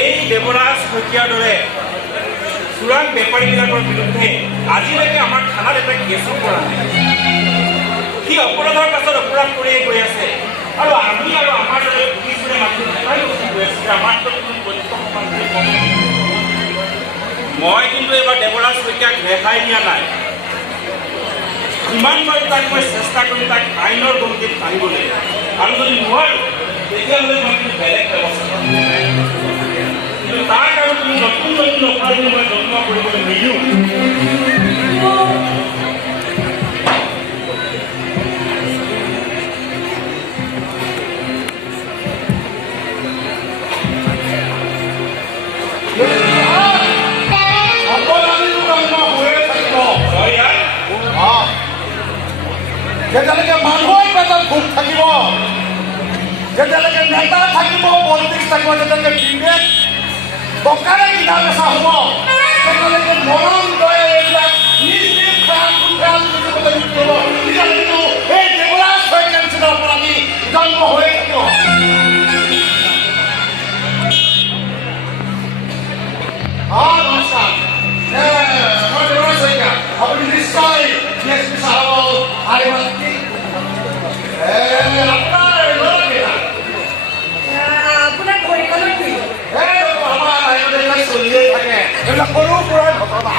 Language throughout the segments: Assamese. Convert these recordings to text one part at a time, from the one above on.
এই দেৱৰাজ শইকীয়াৰ দৰে চোৰাং বেপাৰীবিলাকৰ বিৰুদ্ধে আজিলৈকে আমাৰ থানাত এটা কেছো কৰা নাই। সি অপৰাধৰ পাছত অপৰাধ কৰিয়ে গৈ আছে আৰু আমি আৰু আমাৰ দৰে পুলিচে মানুহ দেখাই গৈ আছে আমাৰ মই কিন্তু এইবাৰ দেৱৰাজ শইকীয়াক ৰেহাই দিয়া নাই। যিমান পাৰোঁ তাক মই চেষ্টা কৰি তাক আইনৰ গতিত টানিবলৈ, আৰু যদি নোৱাৰোঁ তেতিয়াহ'লে মই কিন্তু বেলেগ ব্যৱস্থা কিন্তু তাৰ কাৰণে তুমি নতুন নতুন অপৰাধী মই জন্ম কৰিবলৈ নিদিওঁ। যেতিয়ালৈকে মানুহৰ পেটত ভোক থাকিব, যেতিয়ালৈকে নেতা থাকিব, পলিটিক্স থাকিব, যেতিয়ালৈকে বিবেক টকাৰে কিনা বেচা হ'ব, তেতিয়ালৈকে মৰম দয়ে এইবিলাক নিজ নিজ তেতিয়ালৈকেতো এই দেৱৰাজ শইকীয়াৰ নিচিনা অপৰাধী জন্ম হৈ থাকিব। নমস্কাৰ, মই দেৱৰাজ শইকীয়া। আপুনি নিশ্চয় DSP চাহাবক চলিয়ে থাকে এইবিলাক সৰু সুৰা ঘটনা।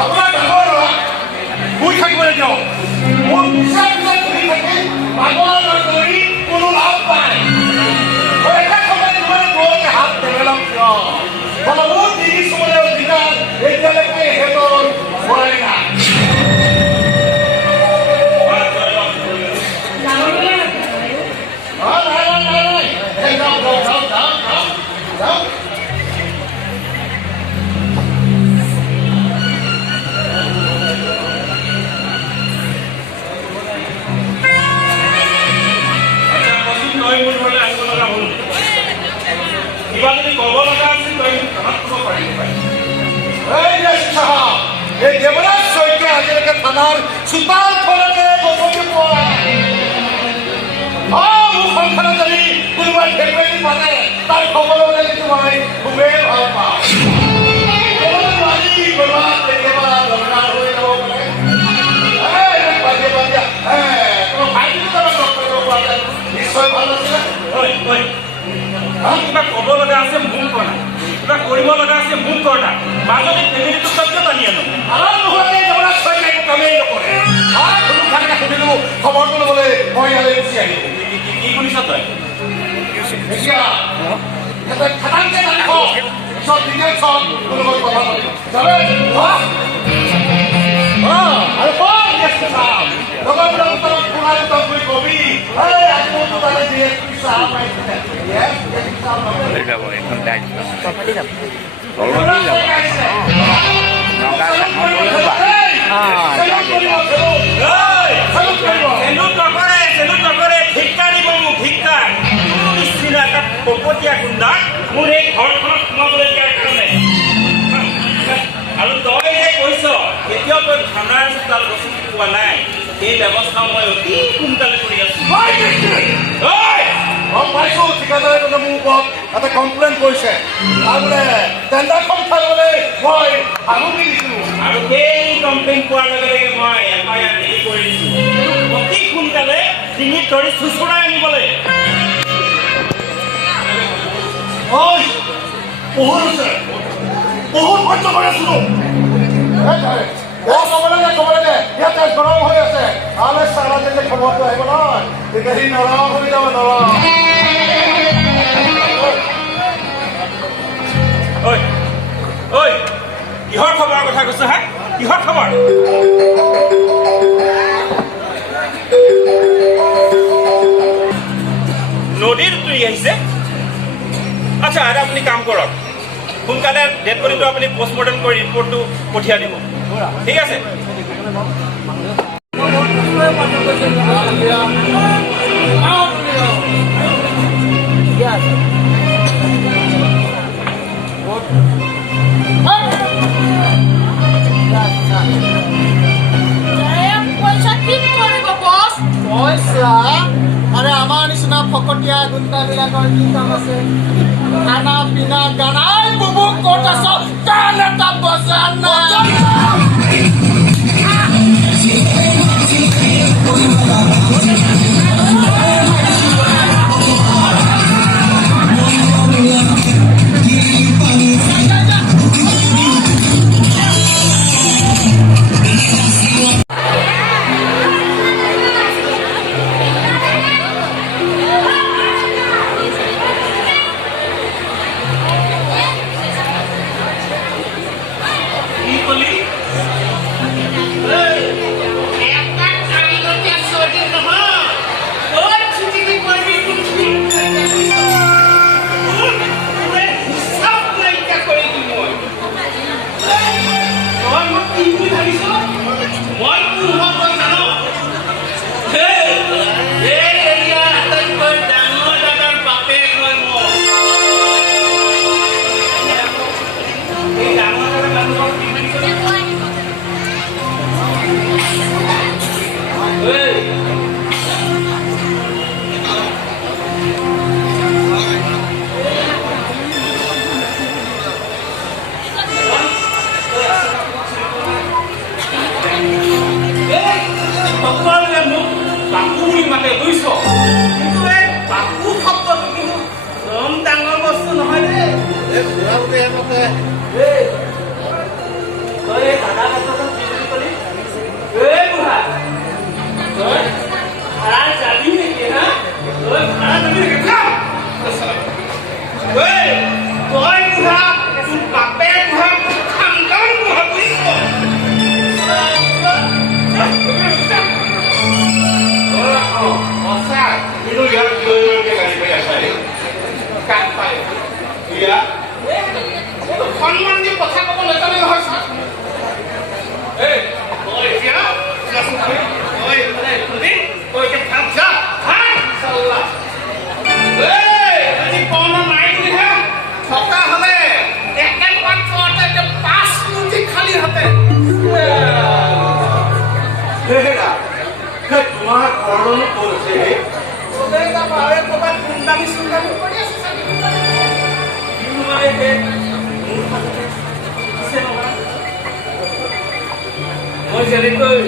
আপোনাৰ ডাঙৰ ল'ৰা শুই থাকিবলৈ দিয়ক। মোৰ পিছত পিছত ঘূৰি থাকি পাগল কৰি কোনো লাভ পায়। এটা সময় তোমাৰ দৌৰকে হাত নেমেলাম কিয়? বহুত ত্ৰিছ চমলীয়া অধিকাৰ এতিয়ালৈকে সিহঁতৰ হোৱাই নাই। এই দেৱৰাজ শইকীয়া আজিলৈকে থানাৰ চোতাল খনতে গছকি পোৱা মোৰ সংসাৰত যদি কোনোবাই ফেব্ৰুৱাৰী পাতে তাৰ খবৰ ল'বলৈ কিন্তু মই খুবেই ভাল পাওঁ। নিশ্চয় ভাল আছিলে। কিবা ক'ব লগা আছে মোক কৰা, কিবা কৰিব লগা আছে মোক কৰা, মাজতে ফেমিলিটো তথ্য টানি আনো। দেৱৰাজ শইকীয়া একো কামেই নকৰে। সুধিলো খবৰটো ল'বলৈ মই ইয়ালৈ গুচি আহিলোঁ। কি শুনিছ তই? এতিয়া খাটাংকে জানিব পিছত ডিটেইলছত মোৰ লগত কথা পাতিম। আৰু কবি পকতীয়া গুণ্ডা মোৰ এই ঘৰখনত সোমাবলৈ দিয়াৰ কাৰণে। আৰু তই যে কৈছ এতিয়াও তই থানাৰ চোতাল গছকি পোৱা নাই, এই ব্যৱস্থা মই অতি সোনকালে কৰি আছো। গম পাইছোঁ ঠিকাদাৰে মানে মোৰ ওপৰত এটা কমপ্লেইন কৰিছে, তাৰমানে টেণ্ডাৰখন চাবলৈ মই আঙুলি দিছিলোঁ আৰু সেই কমপ্লেইন পোৱাৰ লগে লগে মই FIR ৰেডি কৰি দিছোঁ। অতি সোনকালে ডিঙিত ধৰি চুচুৰাই আনিবলৈ। বহুত হৈছে, বহুত সহ্য কৰি আছিলোঁ। ক'বলৈ দে ইয়াতে গৰম হৈ আছে। আমি চাৰা দিলে খবৰটো আহিব নহয়, তেতিয়া সি নৰম হৈ যাব। নৰম কিহৰ খবৰ কথা কৈছ হা? কিহৰ খবৰ? নদীৰ উতৰি আহিছে। আচ্ছা, আৰু আপুনি কাম কৰক, সোনকালে ডেড বডিটো আপুনি পষ্টমৰ্টেম কৰি ৰিপৰ্টটো পঠিয়াই দিব। ঠিক আছে? Yes. তোমাৰ কি কাম আছে? খানা পিনা গানাই বুবু ক'ত আছ? গান এটা বজা না। কি কলি? সকলোৱে মোক বাপু বুলি মাতে বুজিছ, কিন্তু এই বাপু শব্দটো কিন্তু একদম ডাঙৰ বস্তু নহয় দেই। তই এই দাদা কথাটো কি বুলি কলি? এই বুঢ়া, তই ভাড়া যাবি নেকি? হা, তই ভাড়া যাবি নেকি? তই বুঢ়া, তোৰ বাপে বুঢ়া, খানদান বুঢ়া বুজিছ। সন্মান দি কথা ক'ব নাজানে নহয়। থকা হলে একে পাত্ৰতে 5 মুঠি খালি হাতে তোমাৰ ঘৰনো কৰিছে ক'ৰবাত গুণ্ডামি চুণ্ডামি কৰি আছে মই যেনেকৈ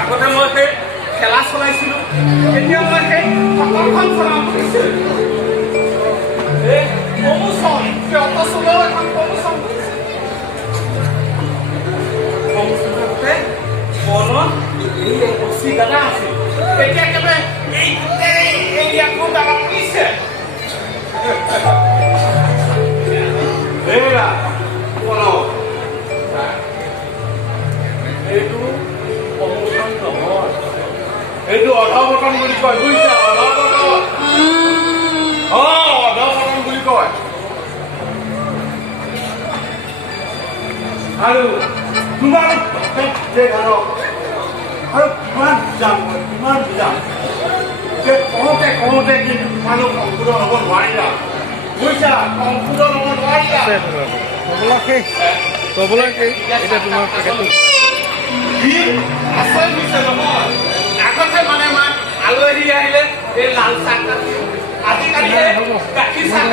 আগতে মই সেই খেলা চলাইছিলো, এতিয়া মই সেই সকলখন চলাব খুজিছিলো। এই প্ৰমোচন সিহঁত চলোৱা এখন প্ৰমোচন বনত এই ৰছী গাদা আছিল, এতিয়া একেবাৰে এই গোটেই এৰিয়াটো দাবা কৰিছে। এইটো প্ৰমোচন নহয়, এইটো অধপতন বুলি কয় বুজিছা। অধপতন বুলি কয়। আৰু তোমাৰ আৰু কিমান বুজাম মই, কিমান বুজাম যে কওঁতে কিন্তু তোমালোক সংশোধন হ'ব নোৱাৰিলা বুজিছা, সংশোধন হ'ব নোৱাৰিলা। কি আছে বুজিছে নহয়, আগতে মানে আলহী আহিলে এই লাল চাহ দিওঁ, আজিকালি গাখীৰ চাহ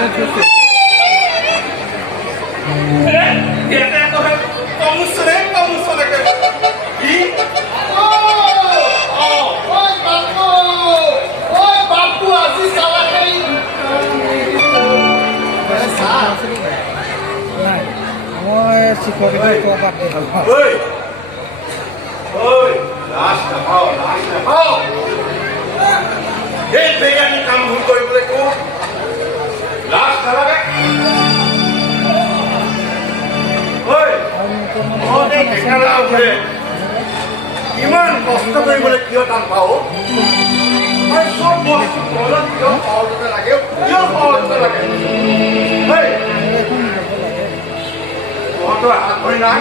ইয়াতে আকৌ প্ৰমোচনে কি বাপু আজি চালা খাই মই শিক্ষক এই বেগানী কাম ভুল কৰিবলৈ কওঁ, লাজ নালাগে? ইমান কষ্ট কৰিবলৈ কিয় টান পাওঁ? চব বস্তু ঘৰত কিয় সহজতে লাগে, কিয় সহজতে লাগে? তহঁতৰ হাত ভৰি নাই,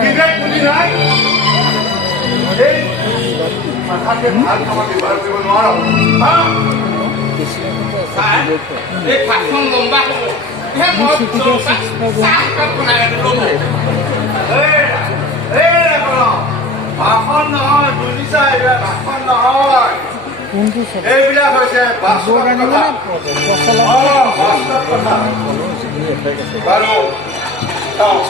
বিবেক বুদ্ধি নাই, এই মাথাকে ভাল কামত ব্যৱহাৰ কৰিব নোৱাৰ। এই ভাতখন লম্বা হ'ব, চাহ একাপ বনাই ল'ব। ভাষণ নহয়, বুজিছা? এইবিলাক ভাষণ নহয়। এইবিলাক হৈছে বাস্তৱ কথা। বাস্তৱ কথা। বাৰু চাওঁ।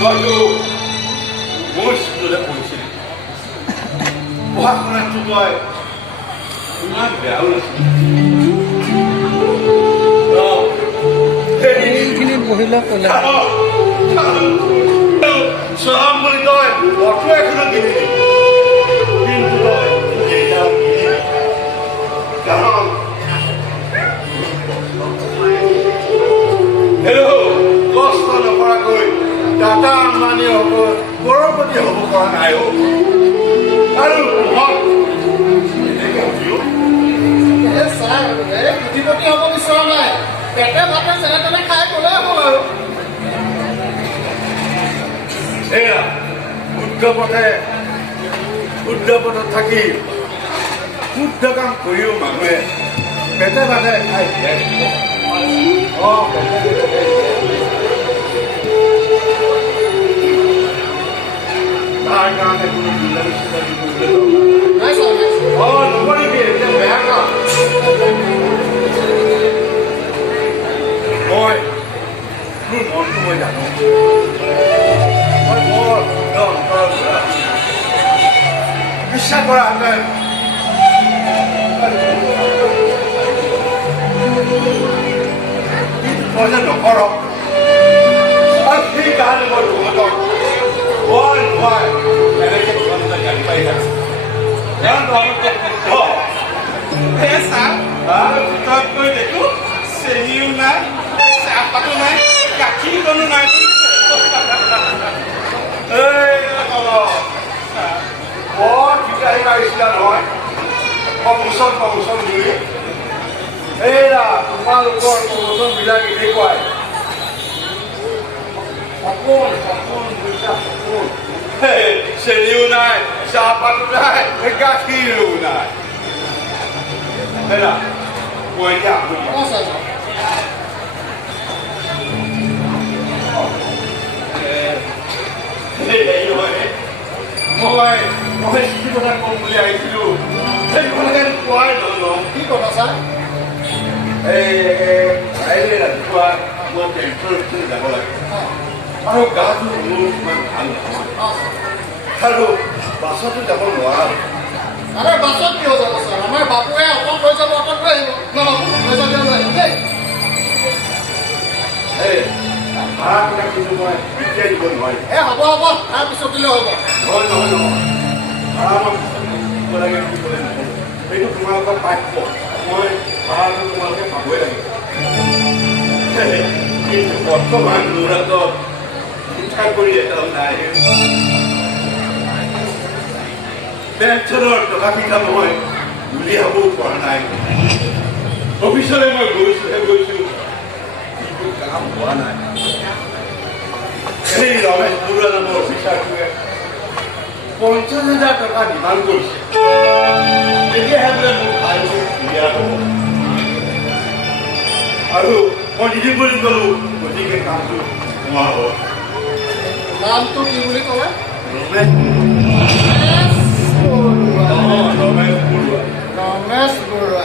তইতো মোৰ স্কুলতে পঢ়িছিলি। পঢ়া শুনাততো তই ইমান বেয়াও নাছিল। এইখিনিত বহিলে ক'লে চৰম বুলি তই অটো এখনো কিনিলি, কিন্তু তই এইডাল কিনিলি। কাৰণ কষ্ট নকৰাকৈ টাটা আম্বানী হ'ব, কৰপতি হ'ব পৰা নাই। আৰু কোটিপতি হ'ব বিচৰা নাই, পেটে ভাতে যেনে তেনে খাই গ'লে হ'ল আৰু। এয়া শুদ্ধ পথত থাকি শুদ্ধ কাম কৰিও মানুহে পেটে ভাতে খাই তাৰ কাৰণে কোনো নকৰিবি, এতিয়া বেয়া কাম। মই তোৰ মনটো মই জানো। মই বৰ অন্তৰৰ পৰা বিশ্বাস কৰা হেঁতেন তই যে নকৰ, আৰু সেইকাৰণে মই তহঁতক বৰ ভয় এনেকৈ তহঁতে গাড়ী পাই থাকোঁ। ভিতৰত গৈ দেখো চেনিও নাই, চাহপাতো নাই, গাখীৰকণো নাই। বৰ ঠিকাই পাৰিছিলা নহয়, প্ৰমোচন বুলি। এইয়া তোমালোকৰ প্ৰমোচনবিলাক এনেকুৱাই। সপোন বুজিছা, সপোন। চেনিও নাই, চাহপাতো নাই, গাখীৰো নাই। মই এতিয়া মই কি কথা কম বুলি আহিছিলোঁ, সেই কথাকে কোৱাই নলওঁ। কি কথা ছাৰ? কাইলৈ ৰাতিপুৱা মই টেম্পোত যাব লাগে, আৰু গাটো মোৰ ইমান ভাল নহয়, আৰু বাছতো যাব নোৱাৰা। আৰে বাছত কিয় যাব ছাৰ? আমাৰ বাপুৱে অটত লৈ যাব, অটত লৈ আহিব। বাপু লৈ যাব আহিম দেই। ভাড়াবিলাক কিন্তু মই এতিয়াই দিব নোৱাৰিম। হ'ব তাৰ পিছত দিলেও হ'ব। নহয় ভাড়া মই দিব লাগে বুলি ক'লে নহ'ব। সেইটো তোমালোকৰ প্ৰাপ্য। মই ভাড়াটো তোমালোকে পাবই লাগিব। কিন্তু বৰ্তমান মোৰ হাতত চিন্তা কৰি এটাও নাই। পেঞ্চনৰ টকা মই উলিয়াবও পৰা নাই। অফিচলৈ মই গৈছোঁ, কিন্তু কাম হোৱা নাই। সেই ৰমেশ বৰুৱা নামৰ অফিচাৰটোৱে 50,000 টকা ডিমাণ্ড কৰিছে। তেতিয়াহে বোলে মোক ভাল ক্লিয়াৰ হ'ব, আৰু মই নিদিম বুলি ক'লো। গতিকে কামটো নোহোৱা হ'ব। নামটো কি বুলি ক'লে? ৰমেশ বৰুৱা।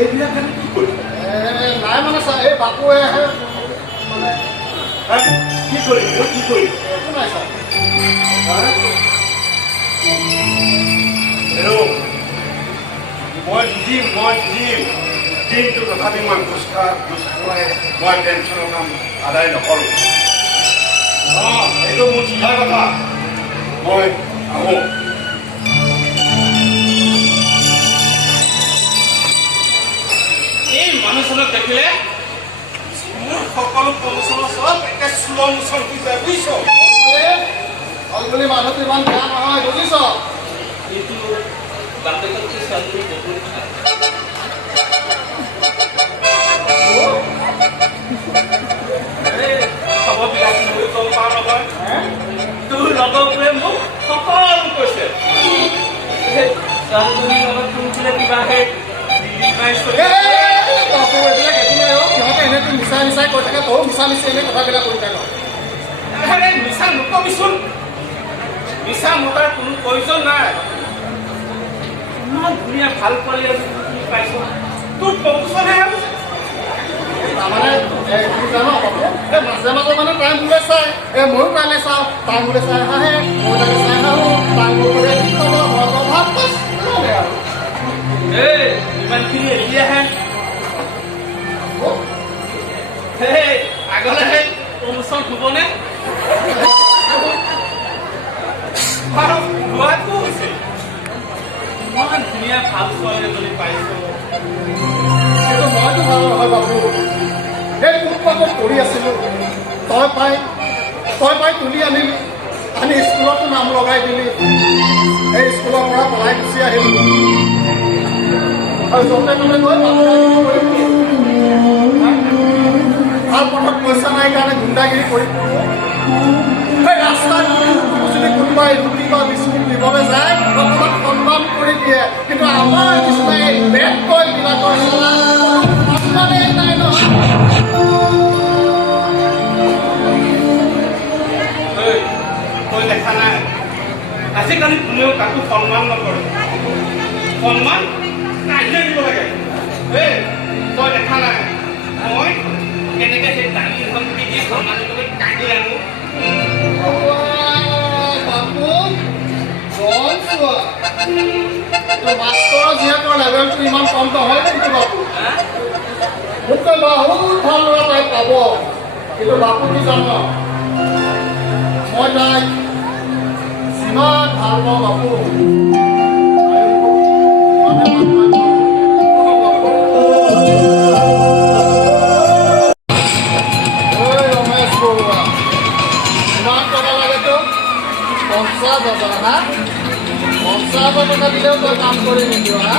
এইবিলাক কি কৰিম? নাই মানে ছাৰ, এই বাপুৱে মানে কি কৰিম? একো নাই ছাৰ। মই দিম, কিন্তু তথাপি মই ঘোষ খুৱাই মই পেঞ্চনৰ কাম আদায় নকৰোঁ। এইটো মোৰ চিধাৰ কথা। মই আহোঁ। এই মানুহজনক দেখিলে মোৰ সকলো প্ৰমোচনৰ চব একে চুলৰ মুচল হৈ যায়, বুজিছ? হ'ল বুলি মানুহটো ইমান বেয়া নহয়, বুজিছ? কিন্তু বাপেকতকৈ ছোৱালীজনী বহুত ভাল। খবৰবিলাক মই গম পাওঁ নহয়। তোৰ লগৰবোৰে মোক সকলো কৈছে। ছোৱালীজনীৰ লগত কোনফালে কিবা মিছাই কৈ থাকে তয়ো মিছা মিছি এনে কথাবিলাক কৈ থাক আৰে মিছা নকবিচোন মিছা মতাৰ কোনো প্ৰয়োজন নাই ইমান ধুনীয়া ভাল পোৱালি আজি তুমি পাইছ তোৰ প্ৰমোচনহে আৰু তাৰমানে কি জানো বাবু এই মাজে মাজে মানে টাইম মোলৈ চাই ময়ো কাইলৈ চাওঁ টাইম মোলৈ চাই আহে মই তাকে চাই আহোঁ টাইম মোলৈ কি ক'ব ঘৰৰ ভাত পাছ তেনেকৈ আৰু এই ইমানখিনি এৰি আহে সেই আগলৈহে প্ৰমোচন হ'বনে বাৰু লোৱাটো হৈছে ইমান ধুনীয়া ভাল ছোৱালী এজনী পাইছোঁ কিন্তু মইতো ভাল নহয় বাবু সেই ফুটপাথত পঢ়ি আছিলোঁ তই পাই তুলি আনিলি আনি স্কুলতো নাম লগাই দিলি সেই স্কুলৰ পৰা পলাই গুচি আহিলোঁ আৰু য'তে ত'তে গৈ ভাল পথত পইচা নাই কাৰণে গুণ্ডাগিৰি কৰি সেই ৰাস্তাত যদি কোনোবাই ৰুটি বা বিস্কুট দিবলৈ যায় অকণমান সন্মান কৰি দিয়ে কিন্তু আমাৰ নিচিনা এই বেড বয়বিলাকৰ নিচিনা সন্মানেই নাই নহয় তই দেখা নাই আজিকালি কোনেও কাকো সন্মান নকৰে সন্মান কাজিয়া দিব লাগে এই তই দেখা নাই মই কেনেকৈ সেই দামীখন পিটি সন্মান দিবলৈ কাটি আনো বাবু মাষ্টৰৰ যিহেতু লেভেলটো ইমান কম নহয় কিন্তু বাবু মোতকৈ বহুত ভাল ল'ৰা তাই পাব কিন্তু বাপু কি জান মই তাইক যিমান ভাল পাওঁ বাপু ৰমেশ বৰুৱা কিমান টকা লাগেতো 50,000 হা 50,000 টকা দিলেও তই কাম কৰি নিদিও হা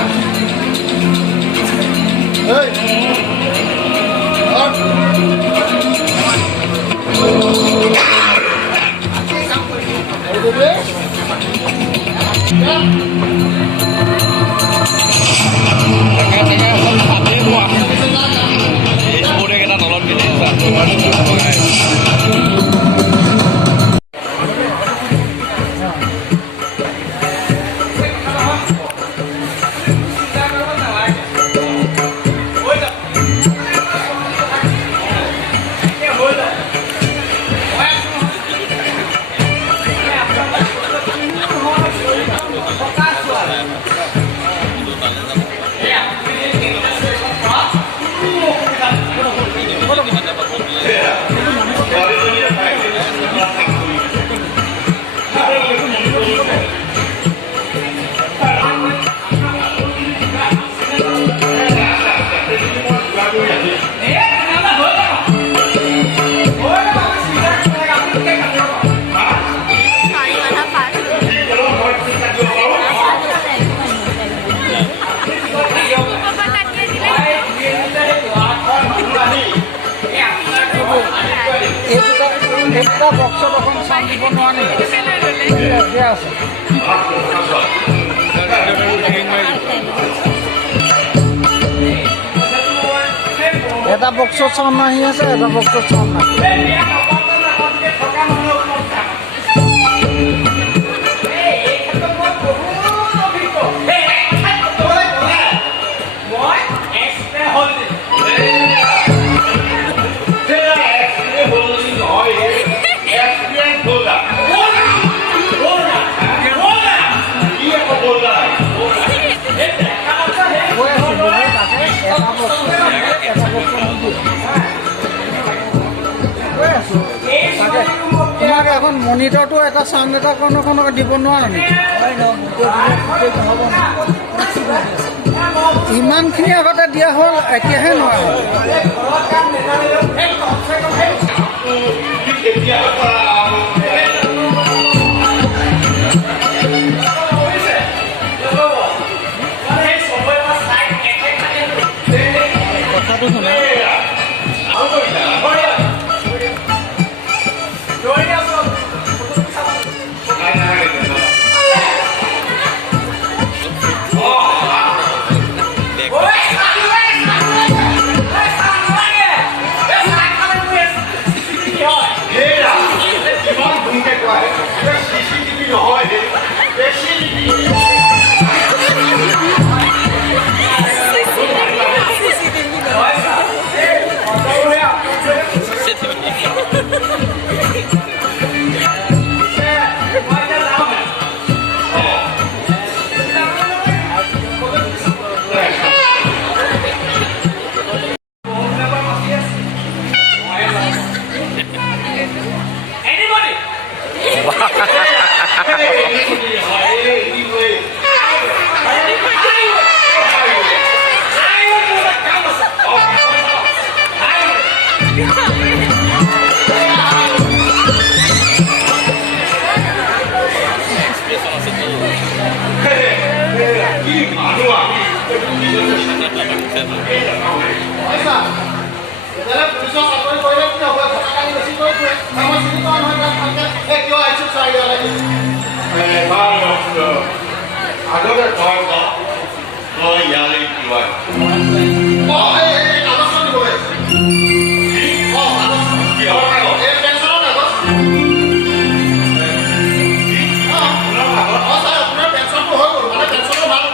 এটা বক্সত এখন চাউণ্ড দিব নোৱাৰে আছে এটা বক্সত চাউণ্ড আহি আছে এটা বক্সত চাউণ্ড নাই তোমাক এখন মনিটৰটো এটা চাউণ্ড এটা কণক দিব নোৱাৰা নেকি ইমানখিনি আগতে দিয়া হ'ল এতিয়াহে নোৱাৰা কথাটো শুনা কি মানুহ আমি পইচা এতিয়ালে পুলিচৰ চাকৰি কৰিলে কি হ'ব ঘটনাখিনি বেছি কৰি ফুৰে আমাৰ চিনি পোৱা নহয় তাত ভালকে কিয় আহিছোঁ চাই দিয়া লাগে আগতে তই তই ইয়ালৈ কিবা কাগজখন দিব লাগে কাগজখন কিহৰ কাগজ এই পেঞ্চনৰ কাগজ ছাৰ আপোনাৰ পেঞ্চনটো হৈ গ'ল মানে পেঞ্চনৰ ভাল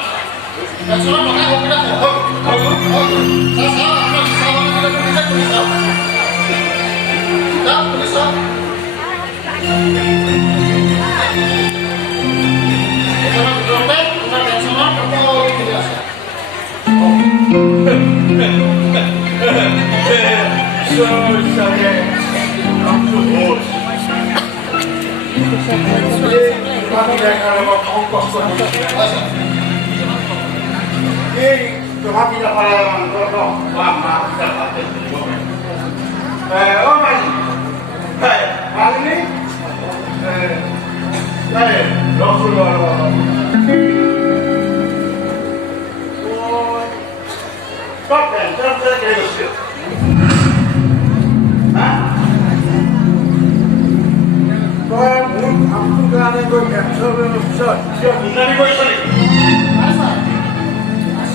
পেঞ্চনৰ টকা সুবিধা হৈ গ'ল ছাৰ ছাৰ আপোনাৰ বিচাৰ মানে পুলিচে কৰি চাওক যাওক পুলিচ চাওক এজনৰ ভিতৰতে আপোনাৰ পেঞ্চনৰ সকলোখিনি আছে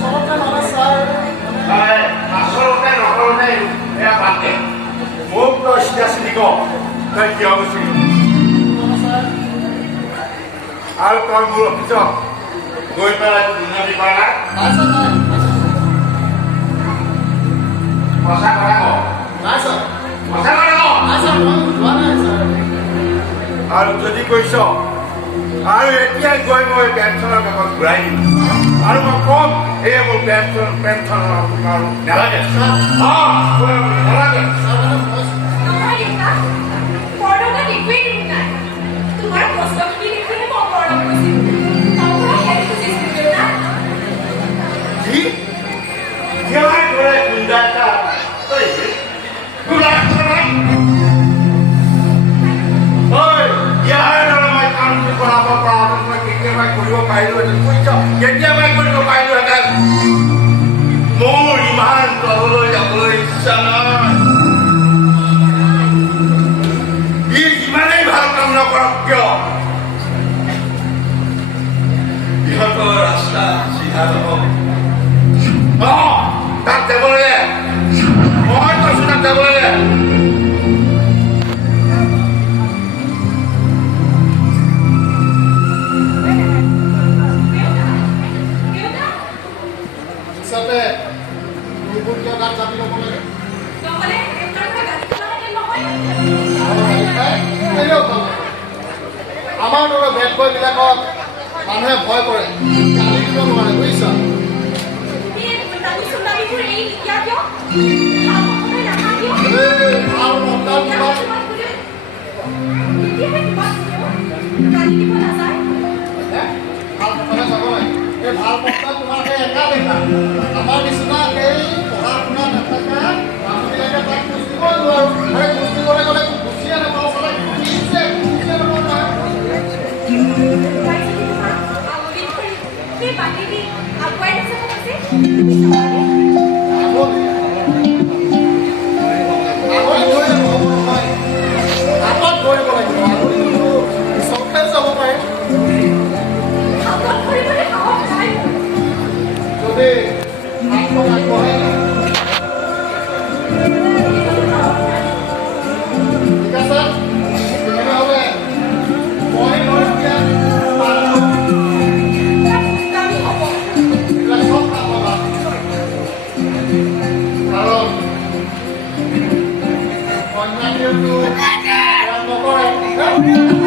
আচলতে মানে ছাৰ আচলতে নকৰোঁতে এয়া বাদ দে মোক তই চিধা চিধি ক তই কিয় গৈছিলি আৰু তই মোৰ অফিচত গৈ পেলাই উন্নতি কৰা নাই সঁচা কথা ক সঁচা কথা ক আৰু যদি কৈছ আৰু এতিয়া গৈ মই পেঞ্চনৰ কাগজ ঘূৰাই দিম আৰু মই কম এই মোৰ পেঞ্চনৰ আৰু নালাগে নালাগে কি কিয় কৰে গুণ্ডা এটা মোৰ ইমান তললৈ যাবলৈ ইচ্ছা নাই ই যিমানেই ভাল কাম নকৰক কিয় ইহঁতৰ ৰাস্তা চিধা নহ'ব তাত যাব লাগে মই কৈছোঁ তাত যাব লাগে পিছতে দুৰ্বল কিয় গাত জাপি ল'ব লাগে আমাৰ দৰে বেড বয়বিলাকক মানুহে ভয় কৰে গালি দিব নোৱাৰে বুজিছা ভাল মন্দাৰ তোমাক ভাল কথালৈ চাব লাগে এই ভাল মন্দাৰ তোমাৰ সেই একা দেখা আমাৰ নিচিনা সেই পঢ়া শুনা নাথাকা মানুহবিলাকে তাক খোজ দিব নোৱাৰো আৰু খোজ দিবলৈ গ'লে গুচিয়ে নাপাওঁ চালে গুচিয়ে নাপাওঁ তাৰ আগত ধৰিব লাগিব চৰকাৰে যাব পাৰে যদি আগত আগবঢ়াই ঠিক আছে তেনেহ'লে মই এতিয়া এইবিলাক চব কাম পাবা কাৰণ অন্যান্যটো নকৰে